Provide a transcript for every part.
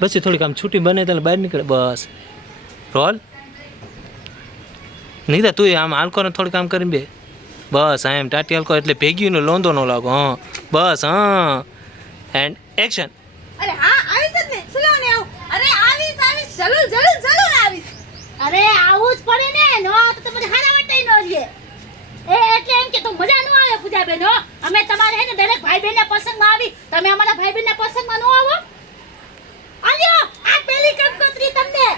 બસ થોડીક આમ છૂટી બને તો બહાર નીકળે બસ રોલ નહીં તું આમ હાલકો ને થોડીક આમ કરીને બે બસ એમ ટાટી હાલકો એટલે ભેગીનો લોંદો ન લાગો હા બસ હા એન્ડ એક્શન અરે હા આવીશ જ ને સુલો ને આવ અરે આવીશ જરૂર આવીશ અરે આવું જ પડે ને નો તો તમને હારા વટાઈ નો લે એટલે એમ કે તો મજા નો આવે પૂજા બેન હો અમે તમારે હે ને દરેક ભાઈ બહેનના પ્રસંગમાં આવી તમે અમારા ભાઈ બહેનના પ્રસંગમાં નો આવો આલ્યો આ પેલી કંકોત્રી તમને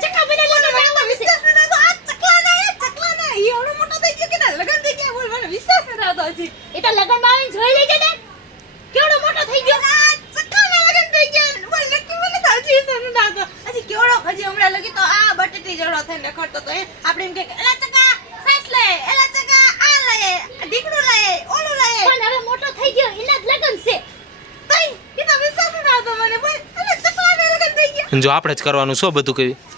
ચક્કા બને લગન વિશ્વાસ ન તો આ ચકલા ના ઈ ઓલો મોટો થઈ ગયો કે ના લગન થઈ ગયા બોલ મને વિશ્વાસ ન આવતો હજી એ તો લગન માં આવીને જોઈ લેજે ને કેવડો મોટો થઈ ગયો આ ચકલા ના લગન થઈ ગયા બોલ નક્કી મને તો હજી વિશ્વાસ ન આવતો હજી કેવડો હજી હમણાં લગી તો આ બટેટી જેવડો થઈને ખડતો તો આપણે એમ કે એલા ચકા સાસ લે એલા ચકા આ લે ઢીકડું લે ઓલું લે પણ હવે મોટો થઈ ગયો એના જ લગન છે તઈ એ તો વિશ્વાસ ન આવતો મને બોલ એલા ચકલા ના લગન થઈ ગયા જો આપણે જ કરવાનું શું બધું કહ્યું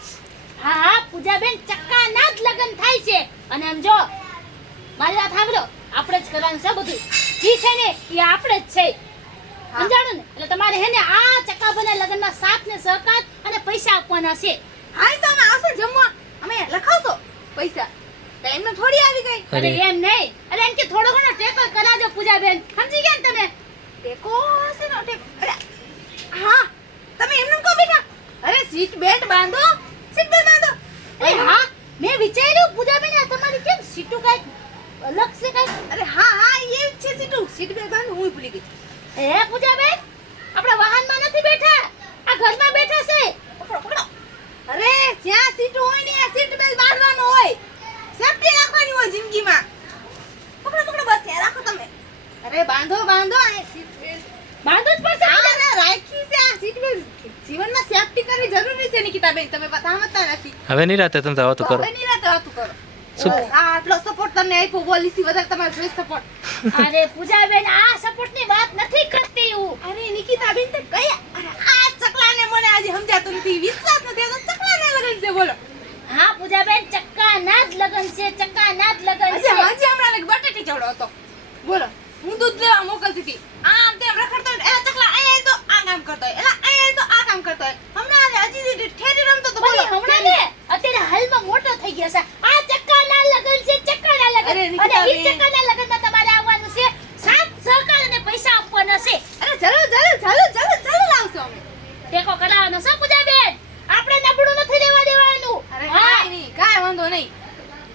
હા પૂજાબેન ચક્કા ના જ લગન થાય છે અને આમ જો મારી વાત સાંભળો આપણે જ કરવાનું છે બધું જી છે ને એ આપણે જ છે સમજાણું ને એટલે તમારે હે ને આ ચક્કા બને લગનમાં સાથ ને સહકાર અને પૈસા આપવાના છે હા તો અમે આવશે જમવા અમે લખાવશો પૈસા તો એમને થોડી આવી ગઈ અરે એમ નહીં અરે એમ કે થોડો ઘણો ટેકો કરાજો પૂજાબેન સમજી ગયા ને તમે ટેકો છે ને ટેકો અરે હા તમે એમને કહો બેટા અરે સીટ બેલ્ટ બાંધો અરે હા મેં વિચાર્યું પૂજાબેન આ તમારી કેમ સીટુ કાઈ અલગ છે કાઈ અરે હા એ જ છે સીટ બેલ્ટ બાંધો હું ભૂલી ગઈ એ પૂજાબેન આપણા વાહનમાં નથી બેઠા આ ઘરમાં બેઠા છે પકડો અરે જ્યાં સીટુ હોય ને આ સીટ બેલ્ટ બાંધવાનો હોય સેફટી રાખવાની હોય જિંદગીમાં પકડો બસ યાર રાખો તમે અરે બાંધો આ સીટ બેલ્ટ બાંધો જ પડશે અરે રાખી છે આ સીટ બેલ્ટ જીવનમાં સેફટી કરવી જરૂરી છે નિકિતાબેન તમે સમજતા નથી હવે નહીં રાતે તમે વાતો કરો હવે નહીં રાતે વાતો કરો આ આટલો સપોર્ટ તમને આપ્યો બોલીથી વધારે તમારે જોઈએ સપોર્ટ અરે પૂજાબેન આ સપોર્ટ ની વાત નથી કરતી હું અરે નિકિતાબેન તે કયા આ ચકલાને મને આજે સમજાતું નથી વિશ્વાસ નથી આવતો ચકલાને લગન છે બોલો હા પૂજાબેન ચક્કા ના જ લગન છે આજે હમણાં લગ બટેટી ચવડો હતો બોલો હું દૂધ લેવા મોકલતી હતી આમ તેમ રખડતો એલા ચકલા અહીંયા તો આ કામ કરતો એલા અહીંયા તો આ કામ કરતો હમણાં હજી ઠેરી રમતો તો બોલો હમણાં ને અત્યારે હાલમાં મોટો થઈ ગયો છે આ ચક્કા ના લગન છે અને ઈ ચક્કા ના લગનમાં તમારે આવવાનું છે સાથ સહકાર અને પૈસા આપવાના છે અરે ચાલો લાવશો અમે ટેકો કરાવવાનો છે પૂજાબેન આપણે નબળું નથી રહેવા દેવાનું અરે કાઈ વાંધો નહીં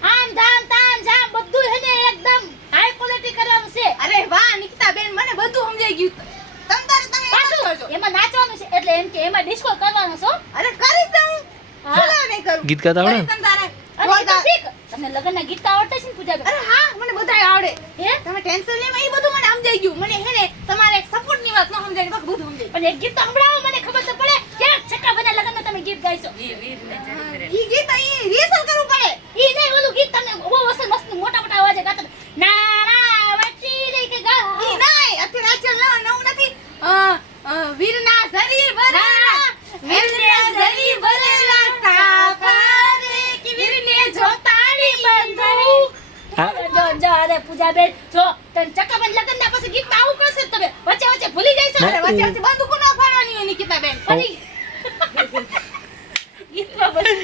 આમ ધામ બધું હે ને એકદમ હાઈ ક્વોલિટી કરવાનું છે અરે વાહ નિકિતાબેન મને બધું સમજાઈ ગયું તમે કરજો એમાં નાચવાનું છે એટલે એમ કે એમાં ડિસ્કો કરવાનો છો અરે કરીશ તો હું શું નહીં કરું ગીત ગાતા આવડે ઠીક તમને લગનના ગીત આવડે છે ને પૂજાબેન અરે હા મને બધાય આવડે હે તમે ટેન્શન લેમાં એ બધું મને સમજાઈ ગયું મને હે ને તમારે એક સપોર્ટ ની વાત ન સમજાય બાકી બધું સમજાય પણ એક ગીત તો સંભળાવો મને ખબર તો પડે કે ચક્કા બને લગનમાં તમે ગીત ગાઈશો ઈ ગીત રિહર્સલ કરવું પડે ઈ નહીં ઓલું ગીત તમને બહુ અસલ મસ્ત મોટા અવાજે ગાતા ના વચ્ચી રે કે ગા ઈ નહીં અત્યારે ચાલ નવું નથી વીરના શરીર ભરેલા સાફારે કે વીરને જોતાણી બંધુ જો અરે પૂજાબેન જો તન ચક્કાબેન લગનના પછી ગીતમાં આવું કરશે તમે વચ્ચે ભૂલી જઈશ અરે વચ્ચે બંદૂકો ન ફાડવાની હોય નિકિતાબેન પછી ગીતમાં